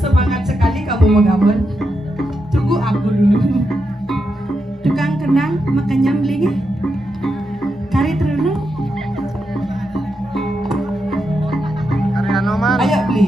Semangat sekali kamu menggambar. Tunggu aku dulu. Tukang kenang makanya belinya. Kari Truno. Kari Anoman. Ayo beli.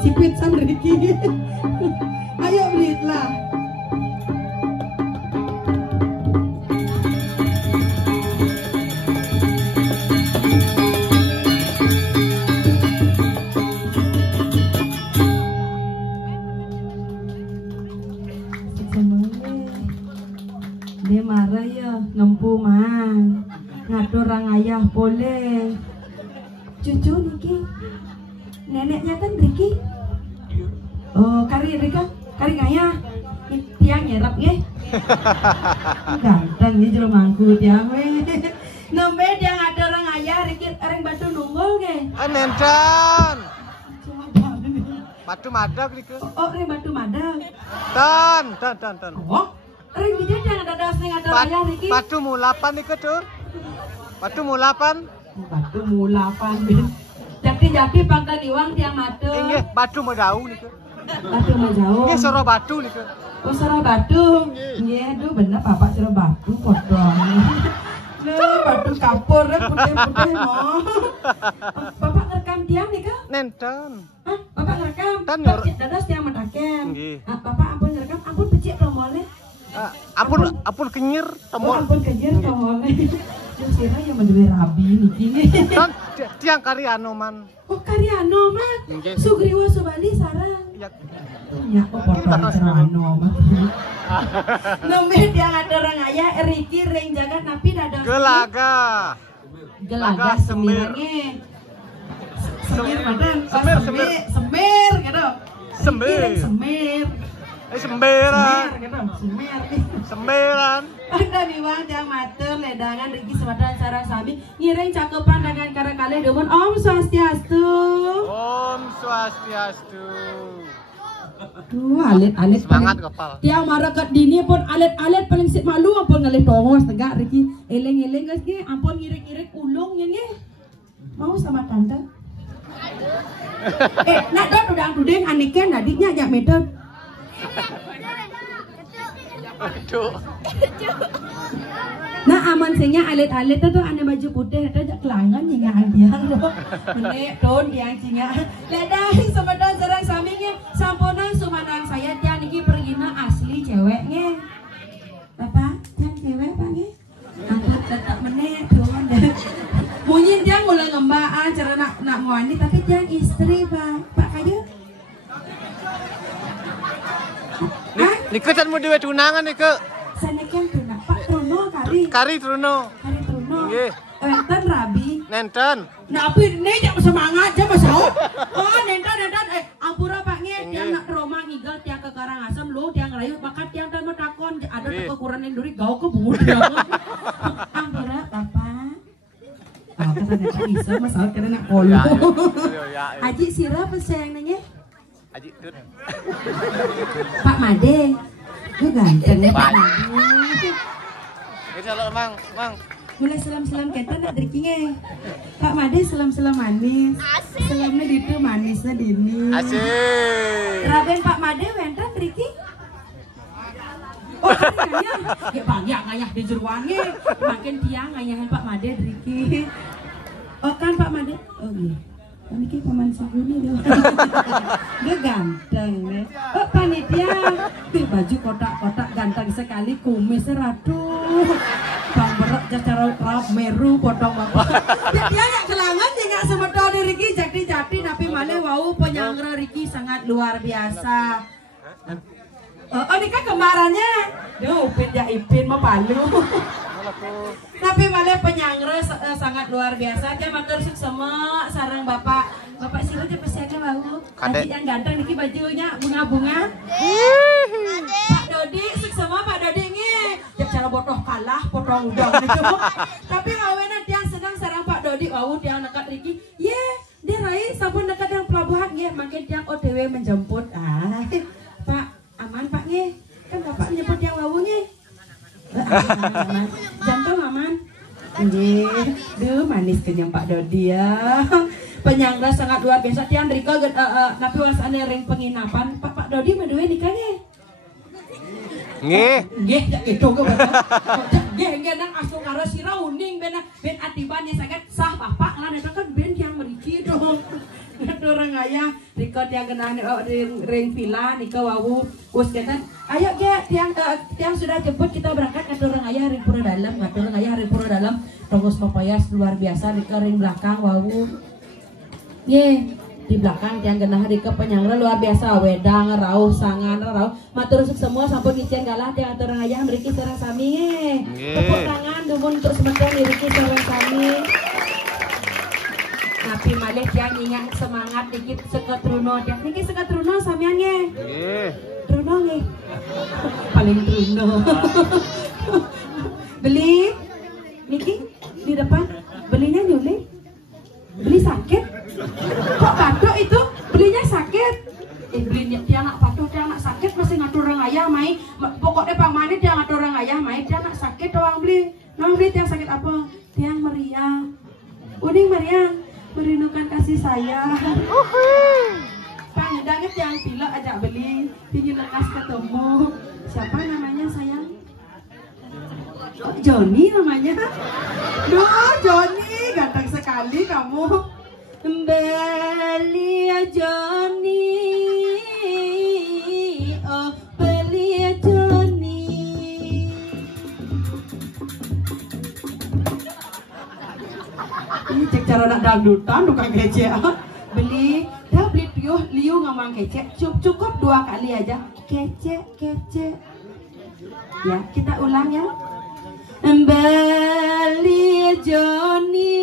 Sipit sama Ricky. Ayo belilah. Dia marah ya, ngempu man. Ngatur orang ayah boleh. Cucu Ricky. Neneknya kan Ricky. Oh, kari Rika, kari ngaya. Tiang nyerap ye. Ganteng ya jelmangku tiang we. Nembe dia ada orang ayah, Ricky orang batu nunggul ge. Nendan. Batu madak Rika. Oh, orang batu madak. Tan. Oh, orang dia jangan ada sing ada ayah Ricky. Batu mulapan Rika tuh. Batu mulapan. Batu mulapan. Jati pangkal iwang tiang mata. Inggih, batu medau nika. Batu medau. Nggih soro batu nika. Oh, soro batu. Nggih, aduh bener Bapak soro batu padha. Nih, batu kapur putih-putih mau. Bapak ngerekam tiang nika? Nenten. Hah, Bapak ngerekam? Tan dados tiang mendakem. Nggih. Bapak ampun ngerekam, ampun becik tomolnya. Ampun kenyir tombol. Oh, ampun kenyir tomolnya. Yang sira yang menduwe rabi niki. Tan tiang Kari Anoman. Oh, Kari Anoman. Sugriwa Subali sarang. Ya. Ya, kok potong Anoman. Nembe tiang ada orang ayah Ricky ring jagat napi dados. Gelaga semirnya. Semir badan. Semir gitu. Semir. Semberan. Semberan. Anda niwang tiang matur ledangan Ricky Semadang sareng sami ngiring cakepan dengan kara kalih demun Om Swastiastu. Om Swastiastu. Duh, alit semangat kepal. Tiang marakat dini pun alit paling sik malu ampun ngalih tongos tegak Ricky. Eleng guys ge ampun ngirik ulung nge. Mau sama tante? Nak dong udang aniken adiknya ajak meter. Aduh. Nah aman sehnya alit-alit itu ane baju putih itu aja kelangan yang dia loh. Menek don yang cinga. Ledai semedan serang sampingnya sampunan sumanang saya tiang niki pergina asli ceweknya. Bapak, yang cewek pak nge? Angkat tetap menek don. Munyin tiang mulai ngembaan cara nak ngwani tapi tiang istri pak kayu. Nika can mau dewe tunangan nika. Sanekan tunang Pak Truno kari. Kari Truno. Nggih. Enten rabi. Nenten. Nah, api ini jak semangat aja Mas. Oh, nenten ampura Pak nge tiang nak Roma ngigal tiang ke Karangasem lu tiang rayu bakat tiang tan takon ada kekurangan duri gau ke bungut. Ampura Bapak. Ah, kata neta iso masalah kena nak kolo. Aji sira peseng nanya. Aji tut. Pak Made. Lu ganteng ya Pak Made. Itu lo mang. Mulai selam-selam kita nak drinkingnya. Pak Made selam-selam manis. Selamnya di itu manisnya dini. Asik. Raben Pak Made wenten drinking. Oh, ngayah. Ya bang, ya ngayah di jeruannya. Makin tiang ngayahin Pak Made drinking. Oh kan Pak Made. Oh iya. Ini kayak paman seguni loh. Dia ganteng nih. Oh panitia. Baju kotak-kotak ganteng sekali kumis ratu. Bang berak cara rap meru potong bapak. Dia nggak kelangan dia nggak semedol di Ricky jati tapi malah wow penyangga Ricky sangat luar biasa. Oh ini kan kembarannya. Duh Upin ya Ipin mau palu. satu. Tapi malah penyangre sangat luar biasa. Dia matur semua sarang bapak. Bapak Siro dia pesiaga bau. Kadek. Adik yang ganteng niki bajunya bunga-bunga. Pak Dodi semua Pak Dodi nge. Dia cara botoh kalah potong udang gitu. Tapi awena dia senang sarang Pak Dodi. Wau dia nekat Riki. Ye, dia rai sampun nekat yang pelabuhan nge. Makin dia OTW menjemput. Pak, aman Pak nge. Kan bapak menyebut yang wau nge. Aman. Jantung aman. Duh manis kenyang Pak Dodi ya. Penyangga sangat luar biasa. Tian Rika napi wasane ring penginapan. Pak Dodi maduwe nikahnya. Nggih. Nggih ya gitu ke nggih nang asuh karo sira uning ben atibane saged sah bapak lan eta kan ben yang meriki dong. Orang ayah Rika tiang kenane ring villa nika wau us ketan. Ayo ge tiang sudah jemput kita berangkat ke orang ayah ring pura dalam, orang ayah ring pura dalam. Tongos papayas luar biasa Rika ring belakang wau. Ye, di belakang tiang genah Rika penyangga luar biasa wedang rauh sangan rauh. Matur semua sampun ngicen galah tiang orang ayah mriki sareng sami nge. Tepuk tangan dumun untuk sebentar mriki sareng sami. Tapi malih tiang ingat semangat dikit seket runo tiang niki seket runo samian nge. Nggih. Runo nge. Paling runo. Beli niki di depan belinya nyuling. Beli sakit. Kok batuk itu belinya sakit? Belinya dia anak batuk, dia anak sakit masih ngatur orang ayah mai. Pokoknya Pak Mani dia ngatur orang ayah mai, dia anak sakit doang beli. Nang beli tiang sakit apa? Tiang meriang. Uning meriang. Merindukan kasih sayang. Pak ngedangnya tiang pilek ajak beli. Pingin lekas ketemu. Siapa namanya sayang? Oh, Joni namanya. Duh Joni, ganteng sekali kamu. Beli Joni, oh beli Joni. Ini cek cara nak dangdutan bukan kece. Beli, dah beli liu ngomong kece. Cukup 2 kali aja. Kece. Ya kita ulang ya. Beli Joni,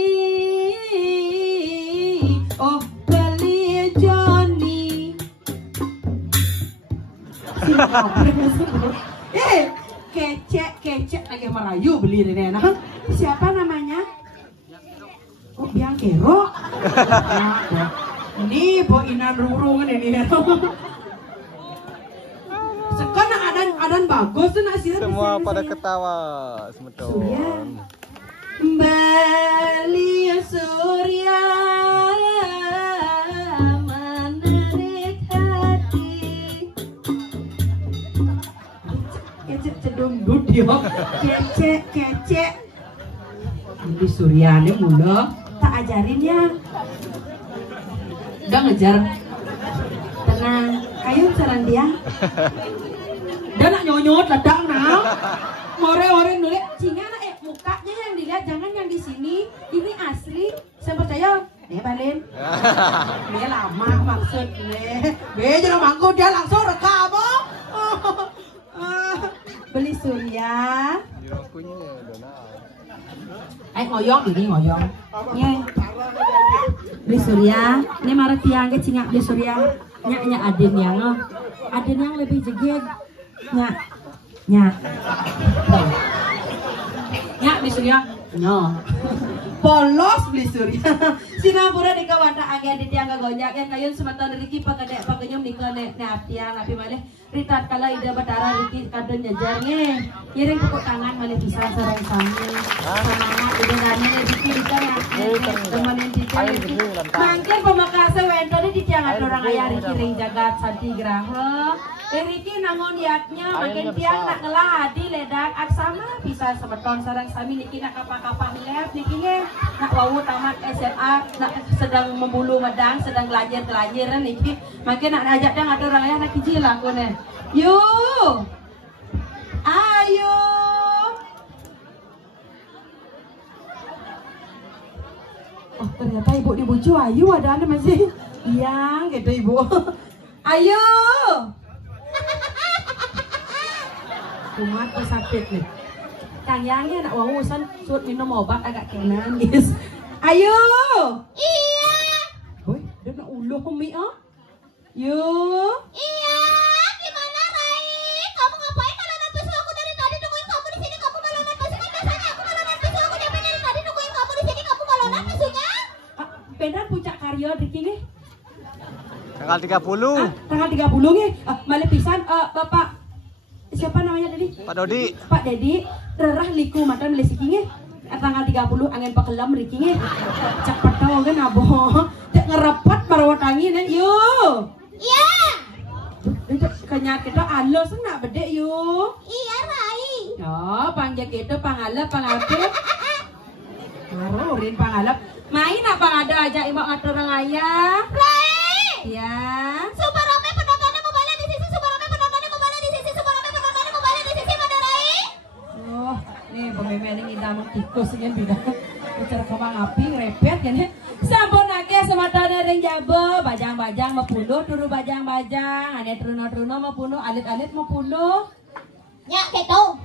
oh beli Joni. Kece lagi merayu beli ini enak. Siapa namanya? Oh Biang Kero. Ini bo inan rurungan ini. Sekarang adan bagus tuh nak sirap. Semua pada ketawa semeton. Surya. Beli Surya menarik hati. Kece cedung dudio. Kece. Beli Surya ini mula tak ajarin ya. Udah ngejar. Tenang. Ayo sarang dia. Dia nak nyonyot ledang nah. More nulis cinga mukanya yang dilihat jangan yang di sini. Ini asli. Saya percaya. Nih Balin. Nih lama maksud nih. Jangan mangkuk dia langsung rekam. Beli Surya. Ngoyong ini ngoyong. Nih. Beli Surya. Ini marah tiang ke cinga beli Surya. Nya adin yang adin yang lebih jegeg. Nya beli Surya. No. Polos beli Surya. Sinapura di kawata agen di tiang gagonyak yang kayun semeton Riki pakadek pakenyum di kene tiang api malih ritat kala ida batara Riki kadon nyajarnya. Kiring pukul tangan malih bisa sareng sami. Semangat ide dane Riki dikar temenin Cica. Mangkin pemakasa wentone di tiang orang ayah Riki ring jagat santi graha. Riki nangon yatnya makin tiang nak ngelah hadi ledak aksama bisa semeton sareng sami niki nak kapal-kapal lep niki nak wawu tamat SMA nak sedang membulu medang sedang belajar niki makin nak ajak dia ngatur orang ayah nak kecil aku nih. Ayo oh ternyata ibu di bucu ayu ada masih yang gitu ibu. Ayo kumat sakit nih. Kang Yang nak wawusan suut minum obat agak kenan guys. Ayo. Iya. Boy, dia nak uluh mi ah. Yo. Iya. Gimana Rai? Kamu ngapain kalau nafsu aku dari tadi nungguin kamu di sini kamu malah nafsu kan biasanya aku kalau nafsu aku dari tadi nungguin kamu di sini kamu malah nafsunya. Benar puncak karya Riki nih. Tanggal 30. Tanggal 30 nih. Malah pisan Bapak siapa namanya tadi? Pak Dodi. Pak Dedi, rerah liku matan lesikinge. Tanggal 30 angin pakelam rikinge. Cak patau kan aboh. Cak ngerapat barawat angin yo. Iya. Kanya kita alo nak bedek yo. Iya Rai. Yo, panjang kita pangalap pangape. Ngarurin pangalap. Main apa ada aja imak ngatur orang ayah. Rai. Ya. Super Rame penontonnya mau balik di sisi Super Rame penontonnya mau balik di sisi Super Rame penontonnya mau balik di sisi mana Rai? Oh, nih pemimpin ini ngidamang tikus ini bidang. Bicara kemang api repet ya nih. Sampun ake sematanya ring jabo, bajang-bajang mepunuh, turu bajang-bajang, ane truno-truno mepunuh, alit-alit mepunuh. Nyak gitu.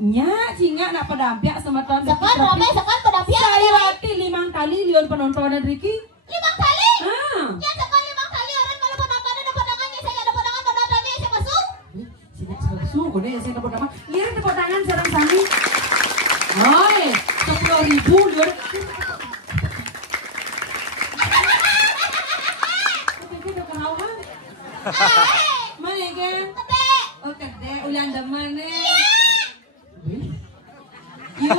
Nya, singa nak pedampiak semeton. Sekan Rame sekan pedampiak. Saya lati 5 kali lion penontonan Riki. 5 kali? Ya sekan 5 kali orang malu penontonnya ada penontonnya saya ada penonton penontonnya saya masuk. Singa sebesuk, udah ya saya dapat nama. Iya tepuk tangan sarang sami. Oi, 10.000 lion. Mana kan? Kete. Oh kede, ulang demen nih. Yo.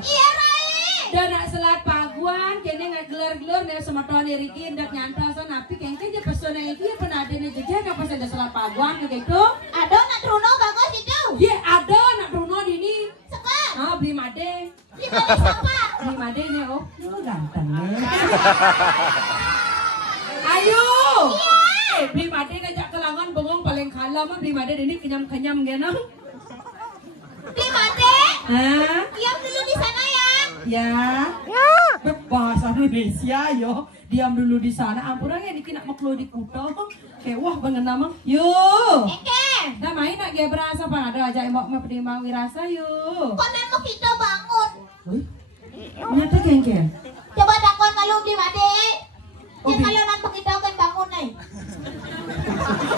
Iya Rai. Dan nak selat paguan, kene nggak gelar-gelar nih semeton Riki ndak nyantas napi kengke je pesona iki pernah ada nih jejak apa ada selat paguan gitu. Ada nak Truno bagus itu. Ye ada nak Bruno dini. Sekan. Ah beli made. Beli made siapa? Beli made nih oh. Yo ganteng nih. Ayo. Iya. Beli made ngajak kelangan bengong paling kalah mah beli made ini kenyam-kenyam genang. Beli made. Hah? Diam dulu di sana ya. Ya. Bahasa Indonesia yo. Diam dulu di sana. Ampurnya dikit nak maklo di kuto. Kayak wah banget nama. Yo. Eke. Dah main nak dia berasa apa ada aja emok mah pedimang wirasa yo. Konen mau kita bangun. Nyata kengke. Coba takon malu beli made. Oh, Ya kalau nanti kita akan bangun nih.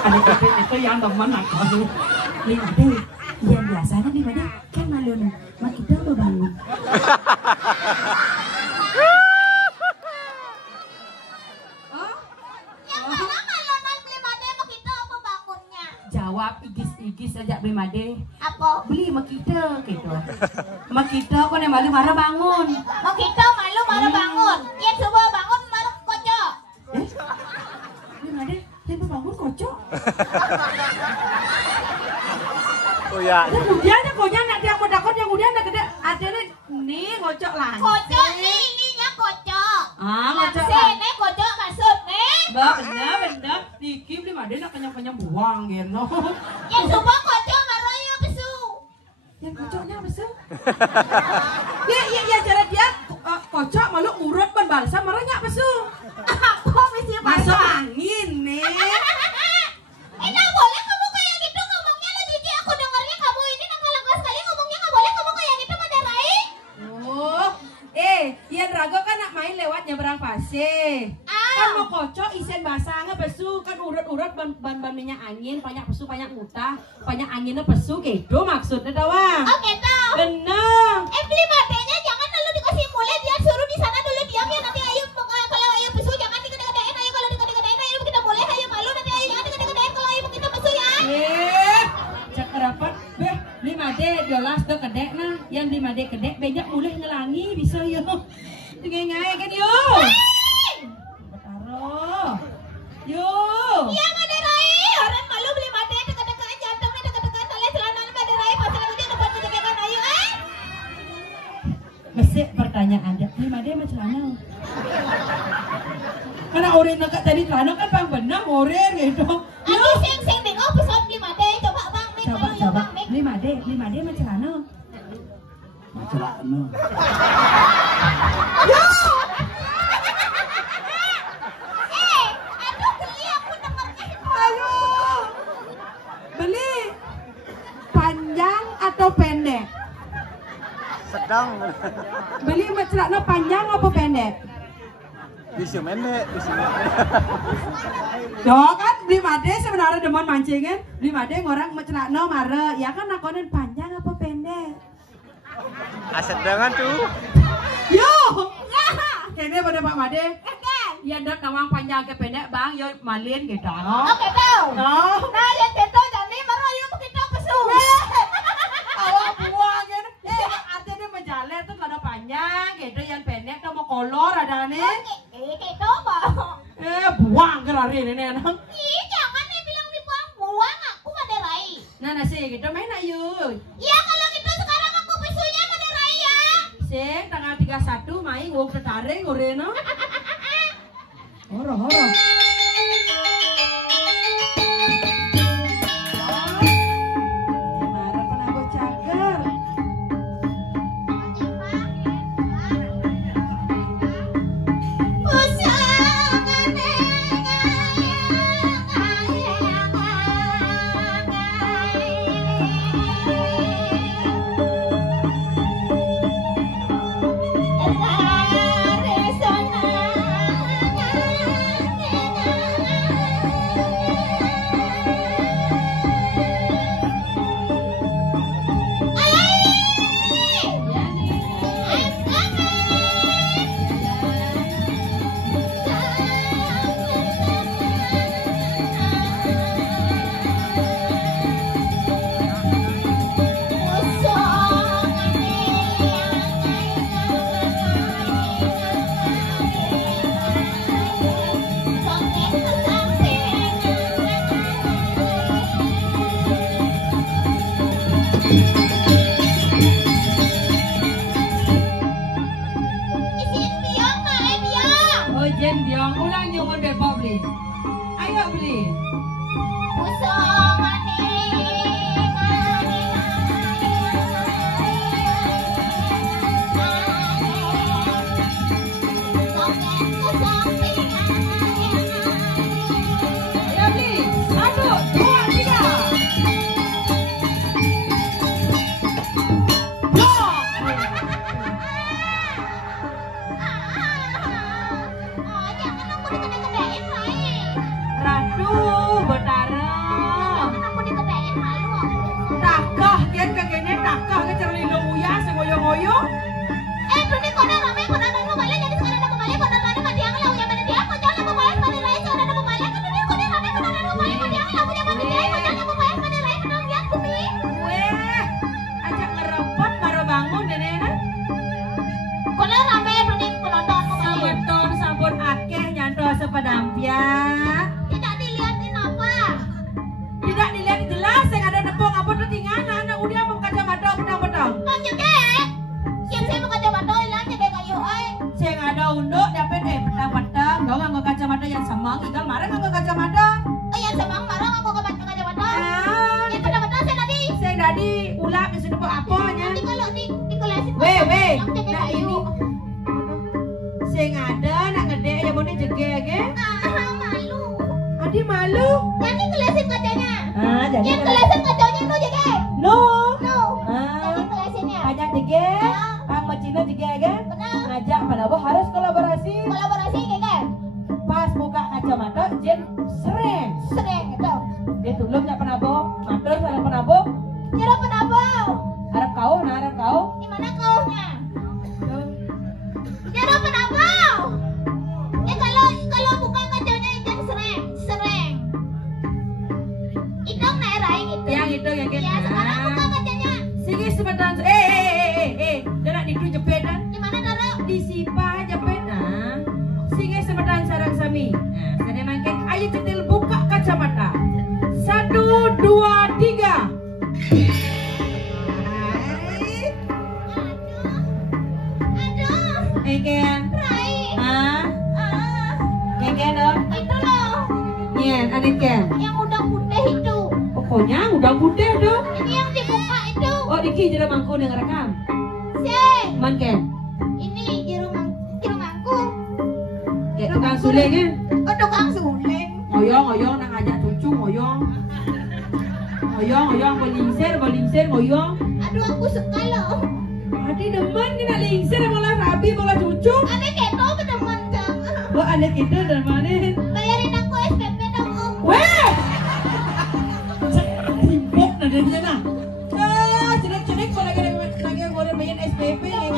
Ada kepin itu yang teman aku. Lima deh. Yang biasanya di mana kan malu nih. Mak kita mau bangun. Yang mana kalau nanti beli made mau kita apa bangunnya? Jawab igis-igis aja beli made. Apa? Beli mak kita gitu. Mak kita kok nih malu marah bangun. Mau kita malu malah bangun. Yang coba bangun malah kocok. Beli made, dia bangun kocok. Oh ya. Kemudian nak dia mau dakon yang kemudian nak gede adanya nih ngocok lah. Kocok nih, ininya kocok. Ngocok Langsung lah. nih kocok masuk nih. Bener. Niki beli made nak kenyang-kenyang buang gitu. Yang coba kocok maroyo pesu. Yang kocoknya apa sih? Ya cara dia kocok malu urut ban balsam marahnya apa sih? Apa mesti Masuk angin nih. Nggak boleh kamu kayak gitu ngomongnya lah Cici. Aku dengarnya kamu ini nakal-nakal sekali ngomongnya nggak boleh kamu kayak gitu Mada Rai. Oh, Ian Rago kan nak main lewat nyebrang pasir. Kan mau kocok isen basahnya pesu kan urut-urut ban minyak angin banyak pesu banyak mutah banyak anginnya pesu gitu maksudnya tawa. Oh gitu. Bener. Beli madenya jangan lalu dikasih mulai dia suruh di sana dulu diam ya nanti ayo kalau ayo pesu jangan digede-gedein ayo kalau digede-gedein ayo kita boleh ayo malu nanti ayo jangan digede-gedein kalau ayo kita pesu ya. Cak rapat beh 5D dolas ke kedek nah yang 5D kedek banyak mulai ngelangi bisa yo. Ngai kan yo. Betaro. Yo. Iya Mada Rai, orang malu beli made dekat-dekat jantungnya dekat-dekat tali celana Mada Rai pas lagi dapat dijaga ayo Mesti pertanyaan dia 5D macam mana? Karena orang nak tadi celana kan bang benar orang gitu. Aku sing bingung pesan beli made coba bang Mik Coba 5D macam mana? Celana. Aduh geli aku dengarnya. Beli panjang atau pendek? Sedang. Beli celana panjang apa pendek? Bisu pendek, bisu pendek. Yo kan beli made sebenarnya demen mancing kan. Beli made orang celana mare, ya kan nakonin panjang apa pendek? Sedangan tuh. Yo. Kene pada Pak Made. Ya dot nawang panjang ke pendek Bang, yo malin gitu. Oke tau. Oh. Nah yang gitu jadi merayu begitu pesu. Awak buang kan. Artinya menjalar tuh kada panjang gitu, yang pendek tuh mau kolor ada nih. Gitu bang. Buang kerari ini anak. Ih jangan nih bilang dibuang-buang, aku maderai. Nah nasi gitu main ayo. Ya kalau gitu sekarang aku pesunya maderai ya. Sing tanggal 31 main wong setaring urena. Horo. Marah pun aku cager. Jen biang ulang nyumun bebok beli. Ayo beli. Ayo beli. 1, 2, 3. Ratu betara. Takah kan kagene takah ke cerlilo uya semoyo-moyo. Bruni kau dah ramai, kau dah nunggu balik, jadi sekarang dah kembali, kau dah nunggu mandi yang lau yang mana dia, kau jangan membayar pada lain, kau dah nunggu balik, kau dah ramai, kau dah nunggu balik, mandi yang lau yang mana dia, kau jangan membayar pada lain, kau dah lihat bumi. Weh, ajak ngerepot baru bangun nenek. Kau dah ramai, Bruni penonton kembali. Sabeton sabun akeh nyanto sepedampia. Tidak dilihatin apa? Tidak dilihat jelas, yang ada nepok apa tuh tinggal, anak udah mau kacamata petang-petang. Kau juga, siap saya mau kacamata hilang jadi kayu, oi. Yang ada unduk dapat petang-petang, kau nggak kacamata yang semang, igal marah nggak kacamata. Oh yang semang marah aku ke kacamata. Ah, Yang kacamata saya tadi. saya tadi ulah bisa nepok apanya. Nanti kalau di kelasin. Weh, Yang jaga nah kayu. ini. Sing ada nak gede ya mau jege. Malu. Adi malu. Jadi kelasin kacanya. Ah, jadi Yang kelasin kacanya itu jaga. no. No. Ah, Jadi kelasinnya. banyak jege. Ang macino jege. Benar. Ngajak Panabo harus kolaborasi. Kolaborasi jaga. Pas buka kacamata, Jen sering. Sering itu. Dia tulung jak Panabo, matur sareng Panabo. Cara penabo. Harap kau, nah harap kau. Di mana kaunya? Cara penabo. Ya kalau buka kacanya ikan sering. Itu nairai gitu. Yang itu yang Ya sekarang buka kacanya. Sini sebentar. Jangan ditu jepetan. Di mana Dara? Disipa jepetan. Sini sebentar sarang sami. Nah, saya makin ayo cetil buka kacamata. 1, 2, 3. Aduh. Egen. Rai. Ah, Ah. Egen dong. Itu loh. Nyen, adik Ken. Yang udah putih itu. Pokoknya udah putih dong. Ini yang dibuka itu. Oh, Diki jadi mangku yang rekam. Sing. Man Ken. Ini jerumangku. Kayak tukang suling kan. Oh tukang suling. Ngoyong nang ajak cucu ngoyong. Ngoyong belingsir ngoyong. Aduh aku suka loh. Adi demen pandai kita dan mana? Bayarin aku SPP dong Om. Weh! Timpuk na din yan ah. Celik-celik ko lagi gue bayan SPP nih.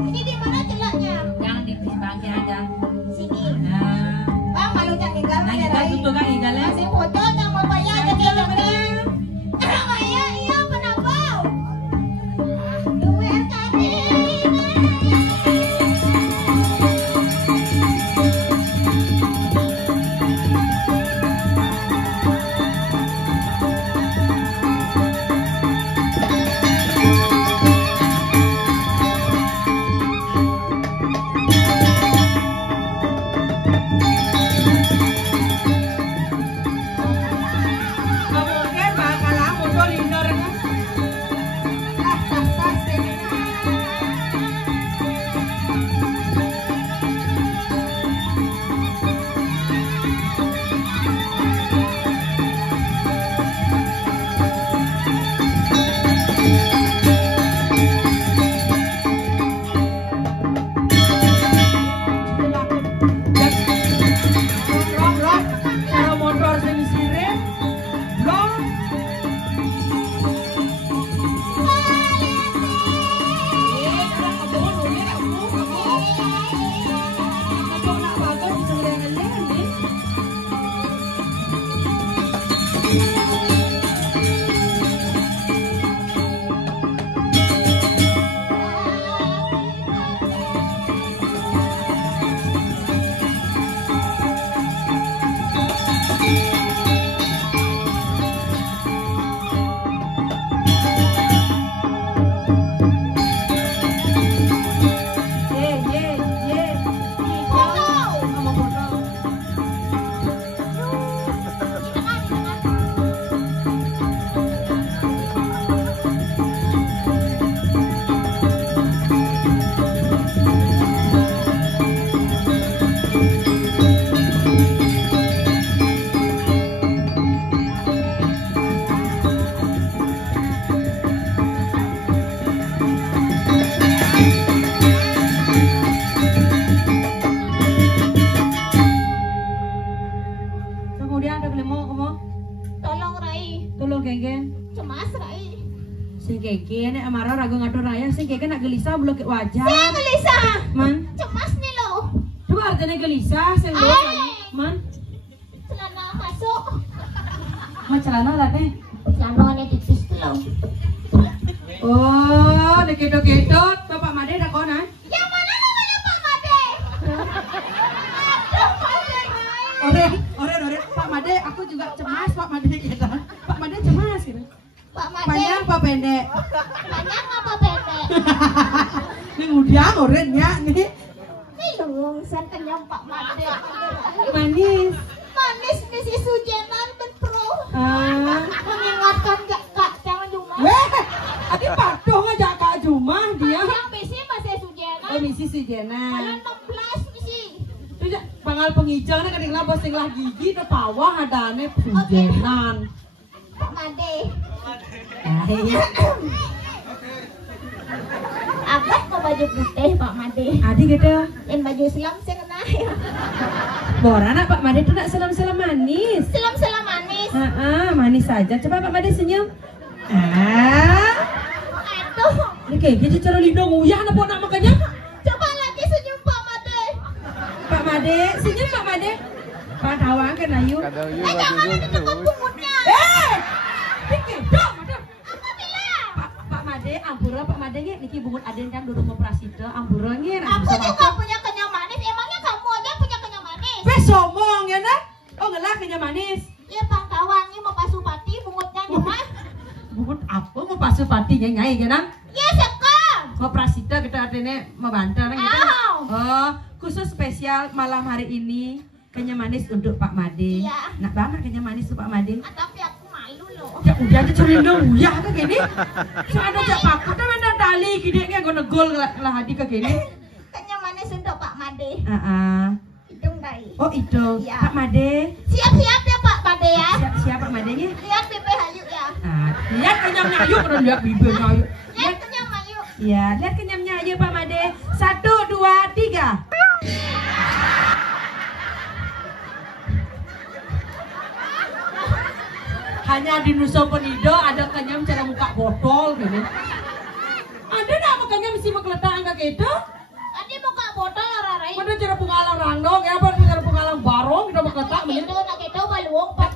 Ini di mana celaknya? Yang di bangke aja. Sini. Nah, Bang malu jangan tinggal nah kita tutup kan igalnya. Masih foto yang mau bayar jadi lebih. Bayar iya kenapa? Duit kami. Keke nek amarah ragu ngatur raya sing keke nak gelisah belum ke wajah. Saya gelisah. Man. Cemas nih lo. Itu artinya gelisah sing man. Celana masuk. Mah celana lah teh. Celana tipis tuh lo. Oh, nek kedot-kedot Bapak Made dak konan. Yang mana namanya Pak Made? Aduh, Pak Made. Ore, Pak Made, aku juga cemas Pak Made gitu. Pak Made cemas gitu. Pak Made. Panjang apa pendek? Panjang apa pendek? Ini udah orangnya nih. Nih dong, saya kenyang Pak Made. Manis. Manis nih si Sujenan dan Pro. Ah. Mengingatkan Kak jangan cuma. Weh, tadi patuh ngajak Kak Jumah dia. Yang bisi masih Sujenan. Oh, misi si Jena. Kalau 16 misi. Itu pangal pengicangnya kadang lah bosing lah gigi te pawah adane pujenan. Pak Made. Iya. Abah mau baju putih Pak Made. Adi gitu. Yang baju selam saya kena ya. Borana Pak Made itu nak selam-selam manis. Selam-selam manis. Manis saja. Coba Pak Made senyum. Aduh. Ini kayak gitu cara lindung uyah nak nak makanya. Coba lagi senyum Pak Made. Pak Made, senyum Pak Made. Pak Tawang kan ayu. Jangan ditekuk punggungnya. Dikidok. Apa bilang? Pak Made, ampura Pak Made nya niki bungut aden kan duduk operasi teh, ampura nya. Aku juga punya kenyang manis. Emangnya kamu aja punya kenyang manis? Wes somong ya nak? Oh ngelak kenyang manis. Ya Pak Tawangi mau pasupati bungutnya nyemah. Bungut apa mau pasupati nyai ya nak? Ya sekam. Operasi teh kita artinya membantu kan gitu. Aw. Oh, khusus spesial malam hari ini kenyang manis untuk Pak Made. Iya. Nak banget kenyang manis untuk Pak Made. Tapi aku malu loh. Ya udah aja cerita uyah ke gini. Saya ada jak pakut tapi ada tali gini gue negol lah hadi ke gini. Kenyang manis untuk Pak Made. Hidung baik. Oh itu Iya. Pak Made. Siap-siap ya Pak Made ya. Siap Pak Made nya. Lihat Bebe Hayu ya. Lihat kenyamnya ayo kalau lihat bibirnya ayo. Lihat kenyang Hayu. Iya, lihat kenyamnya ayo Pak Made. 1, 2, 3. Hanya di Nusa Penida ada kenyam cara buka botol gini. Ada nak makanya mesti makletak angka gitu. Adi buka botol orang lain. Ada cara pengalang randong ya, apa cara pengalang barong kita makletak Nak bener. gitu, nak gitu baluang pak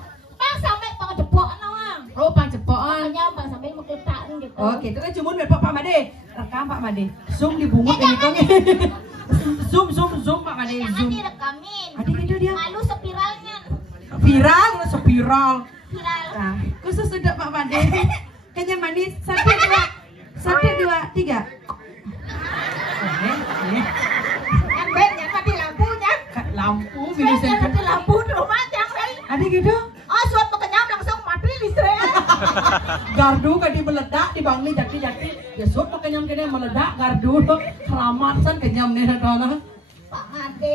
sampai pang jepok nawang. Oh, pancepoan. Hanya pang sampai makletak gitu. Oh, gitu kan cuma biar Pak Made. Rekam Pak Made. Zoom dibungut ini kan. Zoom Pak Made. Jangan Zoom. direkamin. Ada gitu dia. Malu spiralnya. Viral, spiral. Viral. Nah, khusus sudah Pak Made. Kenyam manis. 1, 2, 3. Ben jangan mati lampunya. Lampu, Ben jangan mati lampu di rumah jangan lain. Ada gitu. Oh, suat pekenyam langsung mati listrik. Gardu kadi meledak di bangli jati-jati. Ya suat kenyam kene meledak gardu. Keramat san kenyam nih kana. Pak Made.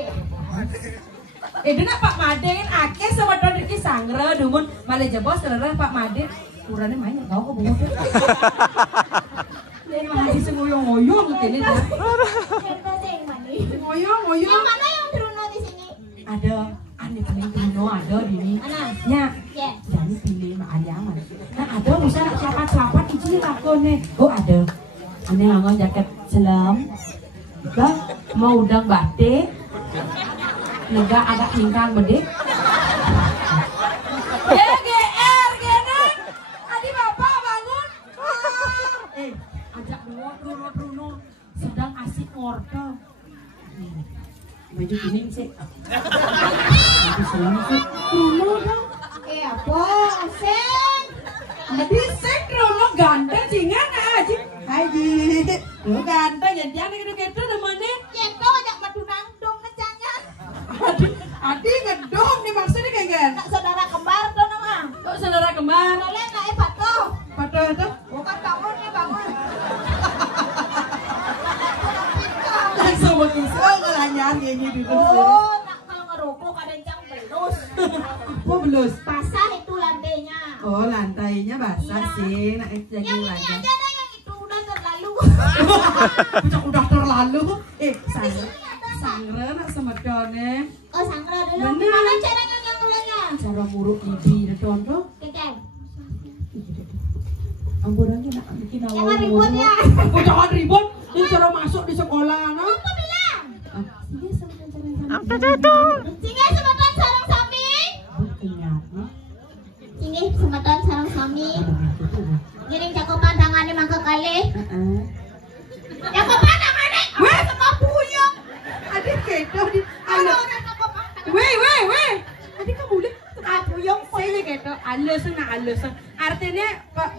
Dina Pak Made kan akeh sama don iki sangre dumun male jebos serereh Pak Made. Kurane main kau ke bungut. Dia masih sengoyong-ngoyong kene dah. Cerita yang mana? Ngoyong-ngoyong. Yang mana yang Bruno di sini? Ada aneh paling Bruno ada di sini. Mana? Ya. Ya. Jadi pilih mak Ariaman. Nah ada misalnya selapat-selapat izin lakone. Oh ada. Ini ngangon jaket selam. Bang mau udang batik. Lega agak tingkang bedik. GR genan. Adi bapak bangun. Ajak Bruno sedang asik ngorto. Baju kuning sih. Baju selam sih. Bruno dong. Apa? Sen. Adi sek Bruno ganteng jingan aja. Haji. Lu ganteng jangan gitu-gitu namanya. Yento ajak madu nangdong ngecanya. Adi ngedom nih maksudnya kayak gini. Nak saudara kembar tuh nama. Kok saudara kembar? Kalian nak Pato. Pato itu? Bukan bangun nih bangun. Langsung begitu ngelanyar kayak gitu. Oh, nak kalau ngerokok kadang cang belus. Apa belus? Basah itu lantainya. Oh lantainya basah Iya. sih. Nah itu Yang daging ini lagi. aja dah yang itu udah terlalu. Udah terlalu. Sangre nak semedone. Oh, sangra dulu. Bener. Gimana caranya nyangkulnya? Cara buruk bibi dan contoh. Keken. Amburannya nak bikin awal. Jangan ribut ya. Oh jangan ribut. Ini cara masuk di sekolah no. Apa bilang? Apa itu? Singgih semeton sarang sami. Singgih semeton sarang sami. Ngiring cakupan tangannya mangke kali. Cakupan tangannya. Weh. Semua puyeng. Adik kedo di. Aduh, udah cakupan tangan. Weh. Adik kamu lihat. Puyeng. Saya gitu, alus. Artinya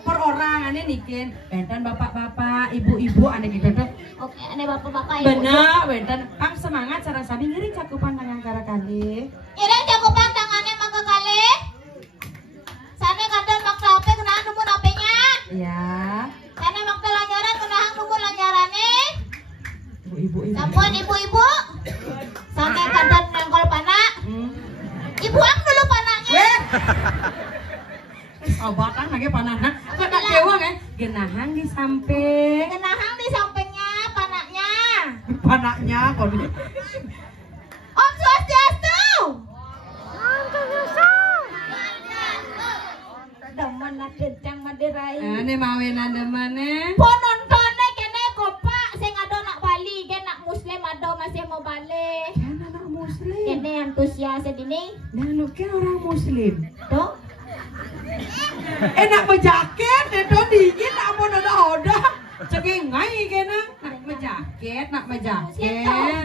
perorangannya nikin, benten bapak-bapak, ibu-ibu, aneh gitu tuh. Oke, aneh bapak-bapak ibu. Bener, benten. Pang semangat cara sabi ngiring cakupan tangan kara kali. Ngiring cakupan tangannya mangke kali. Sana kadang makta HP kenahan numur HP-nya. Ya. Sana makta lanyaran kenahan numur lanyarannya. Ibu-ibu. Sampun ibu-ibu. Sana kadang nengkol panak. Ibu ang dulu panaknya. Weh. Obatan lagi panahnya. Kena kewang ya. Genahan di samping. Kenahan di sampingnya panaknya. Panaknya kok di. Om Swastiastu. Demen lah kencang madirai. Ini mawinan demane. Penontonnya kene kopak sing ado nak Bali, gen nak muslim ado masih mau balik. Kan anak muslim. Kene antusias ini. Dan lu kan orang muslim. Tuh. Nak berjaket, itu dingin, nak mau ada. Ceking ngai kena, nak berjaket,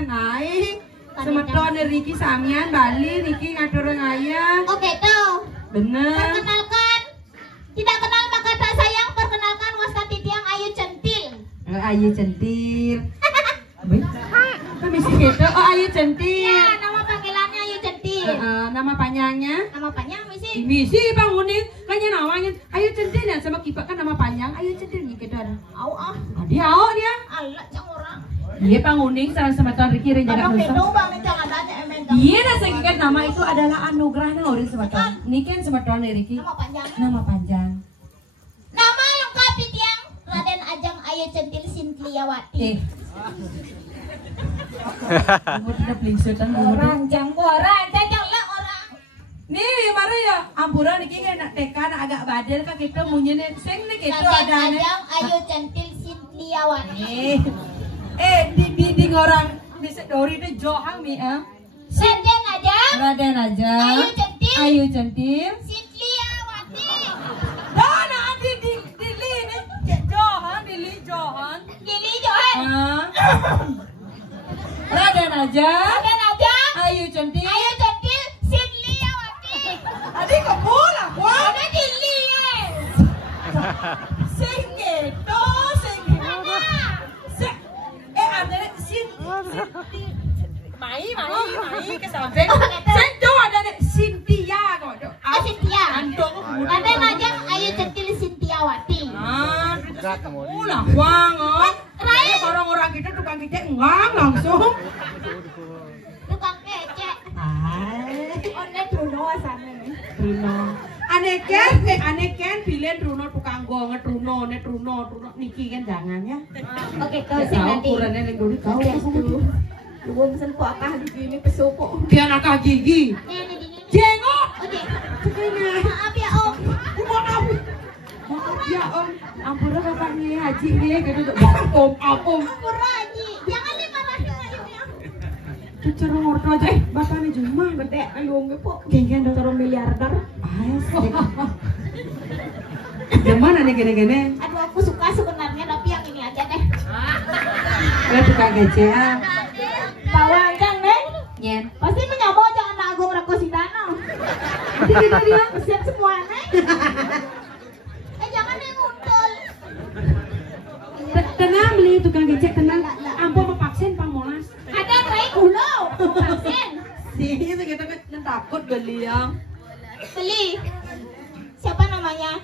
naik. Semeton Riki Samian, Bali, Riki ngatur ngaya. Oke tuh. Bener. Perkenalkan. Tidak kenal maka tak sayang. Perkenalkan Wastati Tiang Ayu Centil. Ayu centil. Kan mesti gitu. Oh Ayu centil. Iya, nama panggilannya Ayu Centil. Nama panjangnya? Nama panjang misi. Misi Bang Uning, kayaknya namanya Ayu centil ya sama Kipak kan nama panjang Ayu centil gitu ada. Au ah. Dia au dia. Allah cang orang. Iya Bang Uning sareng semeton Riki rejaga Kadang nusa. itu bang cang adanya emen. Iya nah saya nama itu adalah anugerah nah orang semeton. Ini kan semeton Riki. Nama panjang. Nama panjang. Nama lengkap Tiang Raden Ajeng Ayu Centil Sintiawati. Kamu tidak pelingsutan Orang jang orang, jajang lah orang. Nih, mari ya, ampuran iki nak tekan agak badel kan kita munyene sing nih gitu ada nih. Ayu Centil Sintiawati. Di orang di sedori itu Johang mi Raden aja. Ayu Centil Sintiawati. Dana di Johan, Dili Johan. Raden aja. Ayu Centil Sintiawati. Adik kok bola, wah. Ada Dili Sing gitu, sing gitu. Ada Mai ke samping. Sing do ada Cynthia kok. Cynthia. Antong Ada Najang Ayu Centil Sintiawati. Ulah wang. Orang-orang kita tukang kecek ngang langsung. Tukang kecek. Onne Bruno asane. Bruno. Aneken bilen Bruno tukang gonget Bruno niki kan jangan ya. Oke, kau sing nanti. Ukurannya ning gori kau. Gua pesen kok akah di sini pesoko. Dia nakah gigi. Jengok. Oke. Sekena. Maaf ya, Om. Maaf ya Om. Ampura bapaknya Haji nih gitu tuh. Om. Haji. Jangan dimarahin ayunya. Cara ngorto aja. Bapaknya cuma gede kalung po. Genggen dokter miliarder. Yang mana nih gini-gini? Aduh, aku suka sebenarnya tapi yang ini aja deh. Dia tukang kecean. Bawang kan, Neng? Nyen. Pasti menyobot jangan Agung Rakosidana. Jadi dia siap semua, Neng. Jangan yang ngundul. Tenang beli tukang kecek tenang. Ampun mau vaksin pang molas. Ada baik ulo. Vaksin. Sih itu kita kan takut beli yang. Beli. Siapa namanya?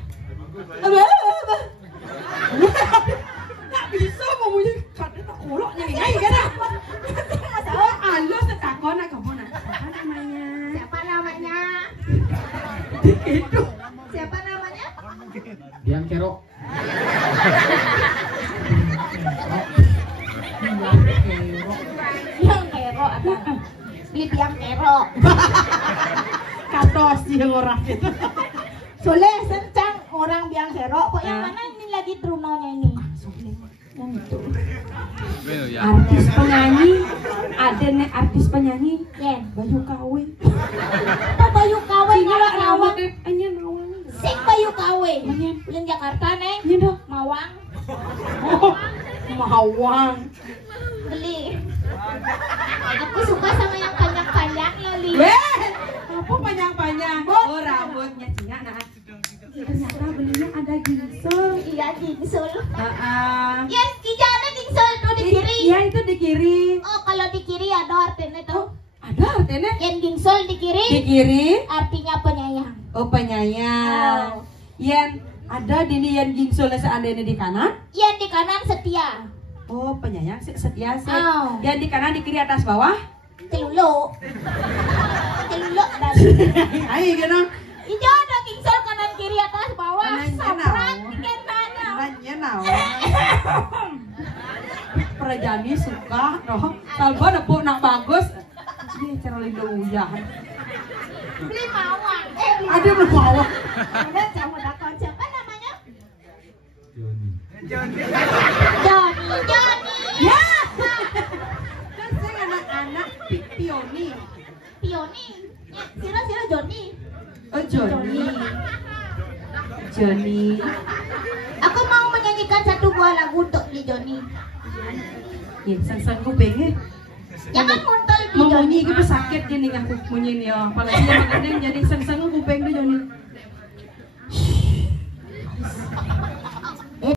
Tak bisa ngomongnya karena tak kuloknya ini kan. Alus takon kamu siapa namanya? Siapa namanya? Itu. Siapa namanya? Biang Kerok. Yang Kero ada. Beli yang Kero. Katos dia orang itu. Soleh sencang orang biang Kero. Kok yang mana ini lagi Trunonya ini? Yang itu. Artis penyanyi, ada nih artis penyanyi. Yen. Bayu KW. Apa Bayu KW Nggak ngawang? Anya nawang. Sing Bayu KW. Anya. Pulang Jakarta, Neng. Anya dong. Mawang. Oh, Mawang. Beli. Aku suka sama yang panjang-panjang Loli. Weh, apa panjang-panjang? Oh, rambutnya Cina nah. Ternyata belinya ada ginsel. Iya, gingsul. Yes, kijana gingsul tuh di kiri. Iya, itu di kiri. Oh, kalau di kiri ada artinya tuh. Ada artinya? Yang gingsul di kiri. Di kiri. Artinya penyayang. Oh, penyayang. Yang ada di ini yang ginsel seandainya di kanan. Yang di kanan setia. Oh, penyayang setia sih. Oh. Yang di kanan di kiri atas bawah. Celuluk. Celuluk dan. Ayo gitu. Ijo ada gingsul kanan kiri atas bawah. Kanannya Sapran naon? kenanya. Nanya naon. Perjani suka roh. Salba nepuk nak bagus. Ini cara lindung uyah. Beli mawang. Beli Ada berbawa. Ada kamu dakon siapa namanya? Johnny. Johnny. Ya. Kan saya anak-anak Pioni. Pioni. Sira Johnny. Oh, Johnny. Aku mau menyanyikan satu buah lagu untuk di Johnny. Ya, sang kupingnya. Jangan muntah di Mau Johnny. nyanyi gitu sakit gini aku munyin ya. Apalagi yang kadang jadi sang kuping tuh Johnny.